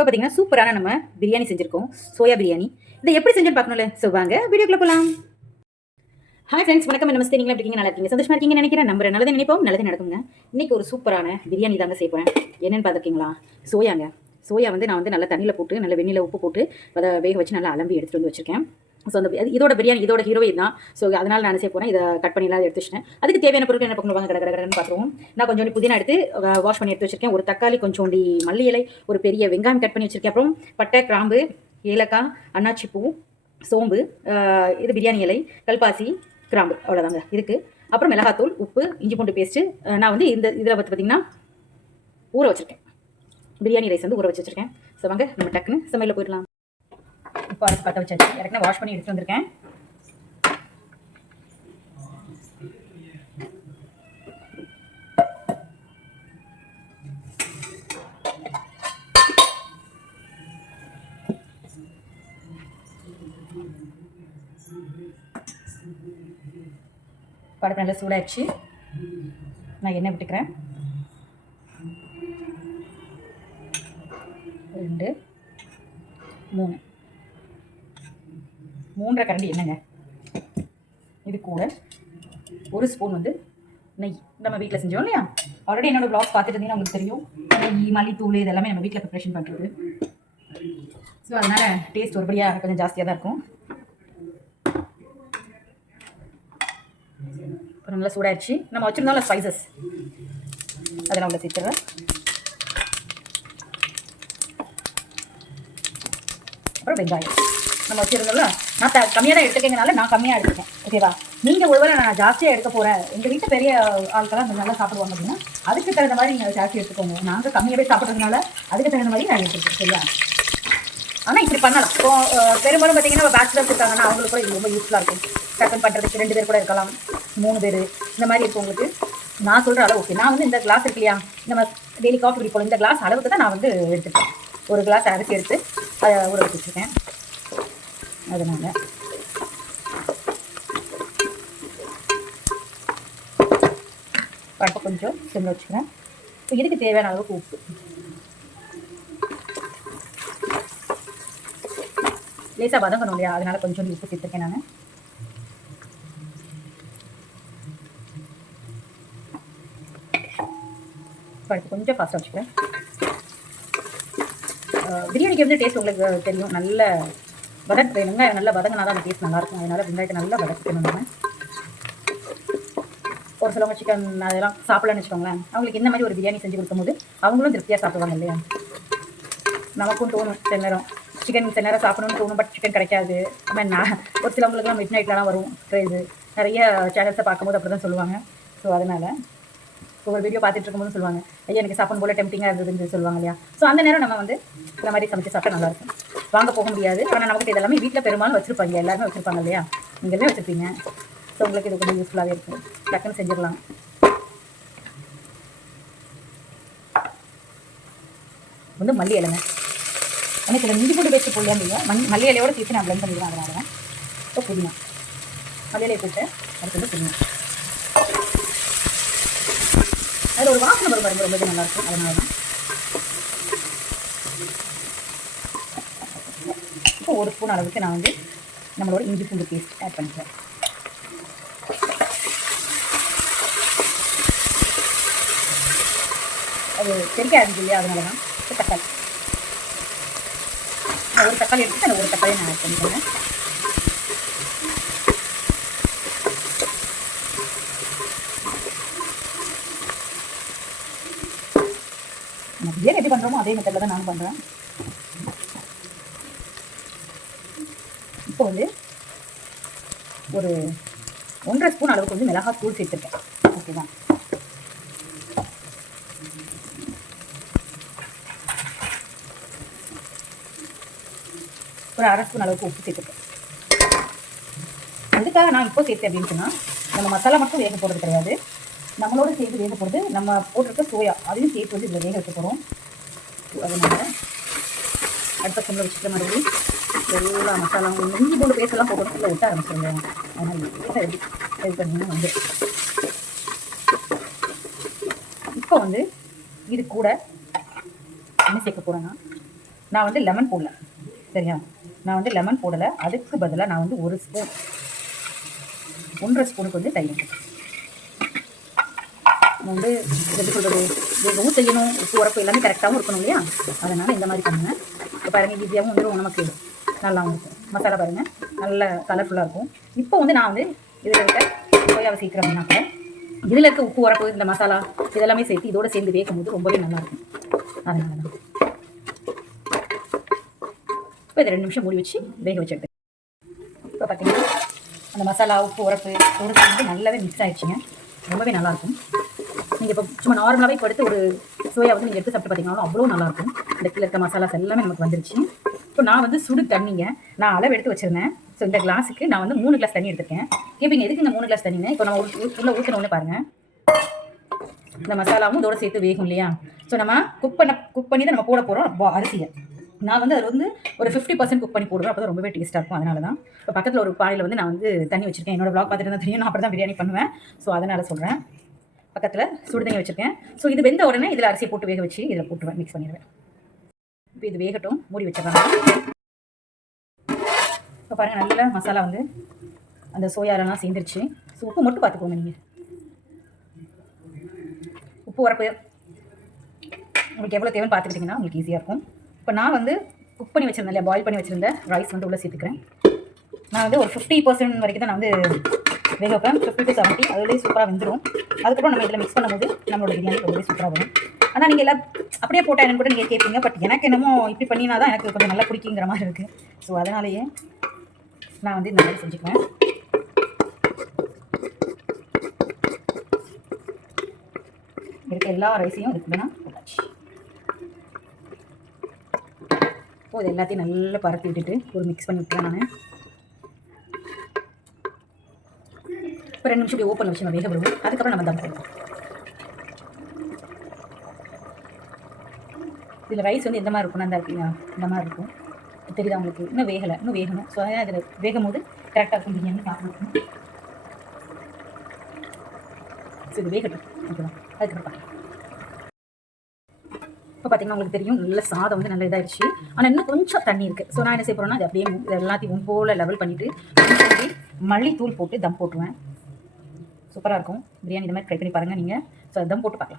இப்போ பார்த்தீங்கன்னா சூப்பரான நம்ம பிரியாணி செஞ்சுருக்கோம், சோயா பிரியாணி. இதை எப்படி செஞ்சுன்னு பார்க்கணும்ல, ஸோ வாங்க வீடியோக்குள்ள போகலாம். ஹாய் ஃப்ரெண்ட்ஸ், வணக்கம், நமஸ்தே. நீங்களா இருக்கீங்க? நல்லா இருக்கீங்க, சந்தோஷமா இருக்கீங்கன்னு நினைக்கிறேன். நம்புறேன், நல்லதே நினைப்போம், நல்லதே நடக்குங்க. இன்னைக்கு ஒரு சூப்பரான பிரியாணி தாங்க செய்ய போகிறேன். என்னென்னு பார்த்துருக்கீங்களா? சோயாங்க. சோயா வந்து நான் வந்து நல்லா தண்ணியில் போட்டு நல்ல வெந்நில உப்பு போட்டு அதை வேக வச்சு நல்லா அலம்பி எடுத்துகிட்டு வந்து வச்சுருக்கேன். ஸோ அந்த இதோட பிரியாணி இதோட ஹீரோவே தான். ஸோ அதனால் நான் செய்ய போகிறேன். இதை கட் பண்ணிலாம் எடுத்து வச்சுட்டேன். அதுக்கு தேவையான பொருட்கள் என்ன பண்ணுவாங்க, கடற்கடன்னு பார்த்துருவோம். நான் கொஞ்சோண்டி புதினா எடுத்து வாஷ் பண்ணி எடுத்து வச்சுருக்கேன். ஒரு தக்காளி, கொஞ்சோண்டி மல்லி இலை, ஒரு பெரிய வெங்காயம் கட் பண்ணி வச்சுருக்கேன். அப்புறம் பட்டை, கிராம்பு, ஏலக்காய், அன்னாச்சி பூ, சோம்பு, இது பிரியாணி இலை, கல்பாசி, கிராம்பு, அவ்வளோதாங்க இருக்குது. அப்புறம் மிளகாத்தூள், உப்பு, இஞ்சி பூண்டு பேஸ்ட்டு. நான் வந்து இந்த இதில் பார்த்திங்கன்னா ஊற வச்சுருக்கேன். பிரியாணி ரைஸ் வந்து ஊற வச்சுருக்கேன். ஸோ வாங்க நம்ம டக்குன்னு சமையலில் போயிடலாம். இப்போ அடுத்து பற்ற வச்சாச்சு. ஏற்கனவே வாஷ் பண்ணி எடுத்துகிட்டு வந்திருக்கேன். படுப்பு நல்லா சூடாகிடுச்சு. நான் எண்ணெய் விட்டுக்கிறேன். 2 3 3.5 கரண்டி எண்ணெய்ங்க. இது கூட 1 ஸ்பூன் வந்து நெய். நம்ம வீட்டில் செஞ்சோம் இல்லையா, ஆல்ரெடி என்னோட ப்ளாக்ஸ் பார்த்துட்டு இருந்தீங்கன்னா உங்களுக்கு தெரியும். நெய், மல்லித்தூள் இதெல்லாமே நம்ம வீட்டில் ப்ரிப்ரேஷன் பண்ணுறது. ஸோ அதனால் டேஸ்ட் ஒருபடியாக கொஞ்சம் ஜாஸ்தியாக தான் இருக்கும். அப்புறம் நல்லா சூடாகிடுச்சு. நம்ம வச்சுருந்தோம்ல ஸ்பைசஸ், அதெல்லாம் உள்ள சேர்த்துறேன். அப்புறம் வெங்காயம் நம்ம வச்சுருந்தோம்ல, நான் கம்மியாக தான் எடுத்துக்கங்கனால நான் கம்மியாக எடுத்துக்கேன். ஓகேவா? நீங்கள் ஒருவேளை நான் ஜாஸ்தியாக எடுக்க போகிறேன், எங்கள் வீட்டில் பெரிய ஆட்கள்லாம் கொஞ்சம் நல்லா சாப்பிடுவாங்க அப்படின்னா அதுக்கு தகுந்த மாதிரி நீங்கள் ஜாஸ்தி எடுத்துக்கோங்க. நாங்கள் கம்மியாகவே சாப்பிட்றதுனால அதுக்கு தகுந்த மாதிரி நான் எடுத்துருக்கேன். சரியா? ஆனால் இப்படி பண்ணலாம். இப்போ பெரும்பாலும் பார்த்தீங்கன்னா பேச்சுலர்ஸ் இருக்காங்கன்னா அவங்களுக்கு கூட இது ரொம்ப யூஸ்ஃபுல்லாக இருக்கும். டக்குன்னு பண்ணுறதுக்கு 2 பேர் கூட இருக்கலாம், 3 பேர் இந்த மாதிரி இருக்கவங்களுக்கு நான் சொல்கிற அளவு ஓகே. நான் வந்து இந்த கிளாஸ் இருக்கு இல்லையா, நம்ம டெய்லி காஃபி குடிப்போம், இந்த கிளாஸ் அளவுக்கு தான் நான் வந்து எடுத்துருக்கேன். 1 கிளாஸ் அரிசி எடுத்து அதை ஊற வச்சுருக்கேன். அதனால் பருப்பை கொஞ்சம் சிம்மில் வச்சுக்கிறேன். இப்போ இதுக்கு தேவையான அளவுக்கு உப்பு, லேசாக வதங்கணும் இல்லையா, அதனால் கொஞ்சம் உப்பு சேர்த்துருக்கேன் நான். பருப்பு கொஞ்சம் ஃபாஸ்ட்டாக வச்சுக்கிறேன். பிரியாணிக்கு வந்து டேஸ்ட் உங்களுக்கு தெரியும், நல்ல வெங்காயம் நல்லா வதங்கினா தான் அந்த டேஸ்ட் நல்லாயிருக்கும். அதனால் வெங்காயத்தை நல்லா வதக்கிக்கணும். நம்ம ஒரு சிலவங்க சிக்கன் அதெல்லாம் சாப்பிடலான்னு வச்சுக்கோங்களேன், அவங்களுக்கு இந்த மாதிரி ஒரு பிரியாணி செஞ்சு கொடுக்கும்போது அவங்களும் திருப்தியாக சாப்பிடுவாங்க இல்லையா. நமக்கும் தோணும் சில நேரம் சிக்கன் சில நேரம் சாப்பிடணும்னு தோணும், பட் சிக்கன் கிடைக்காது. நான் ஒரு சிலவங்களுக்குலாம் மிட் நைட்லாம் வரும் க்ரேஸு. நிறைய சேனல்ஸை பார்க்கும்போது அப்படி தான் சொல்லுவாங்க. ஸோ அதனால் ஒரு வீடியோ பார்த்துட்டு இருக்கும்போது சொல்லுவாங்க, ஐயா எனக்கு சாப்பிடும் போல் டெம்டிங்காக இருந்ததுன்னு சொல்லுவாங்க இல்லையா. ஸோ அந்த நேரம் நம்ம வந்து இந்த மாதிரி சமைச்சு சாப்பிட்டா நல்லாயிருக்கும். வாங்க போக முடியாது, ஆனால் நமக்கு இதெல்லாமே வீட்டில் பெரும்பாலும் வச்சுருப்பாங்க, எல்லாருமே வச்சுருப்பாங்க இல்லையா, நீங்களுமே வச்சுருப்பீங்க. ஸோ உங்களுக்கு இது கொஞ்சம் யூஸ்ஃபுல்லாகவே இருக்கும். டக்குன்னு செஞ்சிடலாம். வந்து மல்லி இலைங்க, எனக்கு இதில் இஞ்சி பூண்டு பேஸ்ட்டு போடலாம் இல்லையா, மல்லி இலையோட சேர்த்து நான் பிளெண்ட் பண்ணிடுவேன். அதனால தான். இப்போ புதினா, மல்லி இலையை போட்டு அதுக்கு வந்து புதினா, அதில் ஒரு வாசனை வரும் பாருங்க, ரொம்ப நல்லாயிருக்கும். அதனால தான் இப்போ 1 ஸ்பூன் அளவுக்கு நான் வந்து நம்மளோட இஞ்சி பூண்டு பேஸ்ட் ஆட் பண்ணிக்கிறேன். அது தெரிக்க ஆரம்பிச்சு இல்லையா, அதனால தான். இப்போ தக்காளி, நான் 1 தக்காளி எடுத்துட்டு அந்த 1 தக்காளியை நான் ஆட் பண்ணிக்கிறேன். நம்ம பிரியாணி எப்படி பண்ணுறோமோ அதே மெத்தடில் தான் நான் பண்ணுறேன். இப்போ வந்து ஒரு 1.5 ஸ்பூன் அளவுக்கு வந்து மிளகாத்தூள் சேர்த்துருக்கேன். ஓகேவா? ஒரு 1/2 ஸ்பூன் அளவுக்கு உப்பு சேர்த்துருக்கேன். அதுக்காக நான் இப்போ சேர்த்தேன் அப்படின்னு சொன்னால், நம்ம மசாலா மட்டும் வேக போகிறது கிடையாது, நம்மளோட சேர்த்து வேக போகிறது நம்ம போட்டிருக்க சோயா அதையும் சேர்த்து வந்து இதில் வேக வைக்க போகிறோம். அதனால் அடுத்த ஸ்பூனில் வச்சுக்கிற மாதிரி எல்லா மசாலாவும் இஞ்சி பூண்டு பேஸ்டெல்லாம் போட்டு இல்லை ஒட்ட ஆரம்பிச்சிருந்தேன். அதனால் ரெடி பண்ணிங்கன்னா வந்து இப்போ வந்து இது கூட என்ன சேர்க்க போகிறேன்னா நான் வந்து லெமன் போடல, சரியா? நான் வந்து லெமன் போடலை. அதுக்கு பதிலாக நான் வந்து 1 ஸ்பூன் 1.5 ஸ்பூனுக்கு வந்து தயிர். நம்ம வந்து எப்படி சொல்கிறது, வேகவும் செய்யணும், உப்பு உரப்பு எல்லாமே கரெக்டாகவும் இருக்கணும் இல்லையா? அதனால் இந்த மாதிரி பண்ணுங்கள். இப்போ பாருங்கள், ஈஸியாகவும் வந்துடும், நமக்கு நல்லாவும் இருக்கும். மசாலா பாருங்கள் நல்ல கலர்ஃபுல்லாக இருக்கும். இப்போ வந்து நான் வந்து இதில் இருக்க சோயாவை சேர்க்குறேன் அப்படின்னாக்க இதில் இருக்க உப்பு உரப்பு இந்த மசாலா இதெல்லாமே சேர்த்து இதோடு சேர்ந்து வேகும் போது ரொம்பவே நல்லாயிருக்கும். அதனால தான் இப்போ இதை 2 நிமிஷம் மூடி வச்சு வேக வச்சு எடுத்து. இப்போ பார்த்தீங்கன்னா அந்த மசாலா உப்பு உரப்பு ஒரு சேர்ந்து நல்லாவே மிக்ஸ் ஆகிடுச்சிங்க. ரொம்பவே நல்லாயிருக்கும். நீங்கள் இப்போ சும்மா நார்மலாகவே இப்போ எடுத்து ஒரு சோயா வந்து நீங்கள் எடுத்து சாப்பிட்டு பார்த்தீங்கன்னாலும் அவ்வளோ நல்லாயிருக்கும். இந்த கீழே இருக்க மசாலாஸ் எல்லாமே நமக்கு வந்துருச்சு. இப்போ நான் வந்து சுடு தண்ணிங்க நான் அளவு எடுத்து வச்சுருந்தேன். ஸோ இந்த கிளாஸுக்கு நான் வந்து 3 கிளாஸ் தண்ணி எடுத்துருக்கேன். கேட்பீங்க எதுக்கு இந்த 3 கிளாஸ் தண்ணின்னு? இப்போ நம்ம உள்ள ஊற்றணும்னு பாருங்கள், இந்த மசாலாவும் இதோட சேர்த்து வேகும் இல்லையா? ஸோ நம்ம குக் பண்ணி தான் நம்ம போட போகிறோம் அரிசியை. நான் வந்து அது வந்து ஒரு 50% குக் பண்ணி போடுவேன். அப்போ தான் ரொம்பவே டேஸ்ட்டாக இருக்கும். அதனால தான் இப்போ பக்கத்தில் ஒரு பானையில் வந்து நான் வந்து தண்ணி வச்சுருக்கேன். என்னோட வ்ளாக் பார்த்துட்டு தான் தெரியும், நான் அப்படி தான் பிரியாணி பண்ணுவேன். ஸோ அதனால் சொல்கிறேன், பக்கத்தில் சுடு தண்ணி வச்சுருக்கேன். ஸோ இது வெந்த உடனே இதில் அரிசியை போட்டு வேக வச்சு இதில் போட்டுருவேன், மிக்ஸ் பண்ணிடுவேன். இப்போ இது வேகட்டும், மூடி வச்சிடறாங்க. இப்போ பாருங்கள் நல்ல மசாலா வந்து அந்த சோயாலெலாம் சேர்ந்துருச்சு. ஸோ உப்பு மட்டும் பார்த்துக்கோங்க. நீங்கள் உப்பு உரப்பு உங்களுக்கு எவ்வளோ தேவைன்னு பார்த்துக்கிட்டிங்கன்னா உங்களுக்கு ஈஸியாக இருக்கும். இப்போ நான் வந்து குக் பண்ணி வச்சுருந்தேன் இல்லையா, பாயில் பண்ணி வச்சுருந்த ரைஸ் வந்து உள்ளே சேர்த்துக்கிறேன். நான் வந்து ஒரு 50% வரைக்கும் தான் நான் வந்து வேக வைப்பேன். 50 to 70 அதுலேயே சூப்பராக வெந்துடும். அதுக்கப்புறம் நம்ம இதில் மிக்ஸ் பண்ணும்போது நம்மளோட பிரியாணி ரொம்பவே சூப்பராக வரும். ஆனால் நீங்கள் எல்லாம் அப்படியே போட்டால் என்னன்னு கூட நீங்கள் கேட்பீங்க. பட் எனக்கு என்னமோ இப்படி பண்ணினா தான் எனக்கு கொஞ்சம் நல்லா பிடிக்குங்கிற மாதிரி இருக்குது. ஸோ அதனாலேயே நான் வந்து இந்த மாதிரி செஞ்சுக்குவேன். இருக்க எல்லா ரைஸையும் இதுக்கு நான் போட்டாச்சு. இப்போ இது எல்லாத்தையும் நல்லா பரத்தி விட்டுட்டு ஒரு மிக்ஸ் பண்ணி விட்டுறேன் நான். இப்போ 2 நிமிஷம் இப்படி ஓப்பன் வச்சு நம்ம வேக விடுவோம். அதுக்கப்புறம் நம்ம தம் போடுவோம். இதில் ரைஸ் வந்து எந்த மாதிரி இருக்கும்னா இந்த மாதிரி இருக்கும். தெரியுதா உங்களுக்கு? இன்னும் வேகலை, இன்னும் வேகணும். ஸோ அதனால் இதில் வேகும் போது கரெக்டாக இருக்கும் பிரியாணி சாப்பிடணும். ஸோ இது வேகட்டும், ஓகேவா? அதுக்கப்புறம் பார்க்கலாம். இப்போ பார்த்தீங்கன்னா உங்களுக்கு தெரியும் நல்ல சாதம் வந்து நல்ல இதாகிடுச்சு. ஆனால் இன்னும் கொஞ்சம் தண்ணி இருக்குது. ஸோ நான் என்ன செய்ய போகிறேன்னா அது அப்படியே எல்லாத்தையும் போல் லெவல் பண்ணிவிட்டு மல்லித்தூள் போட்டு தம் போட்டுருவேன். சூப்பராக இருக்கும் பிரியாணி. இந்த மாதிரி ட்ரை பண்ணி பாருங்கள் நீங்கள். ஸோ தம் போட்டு பார்க்கலாம்.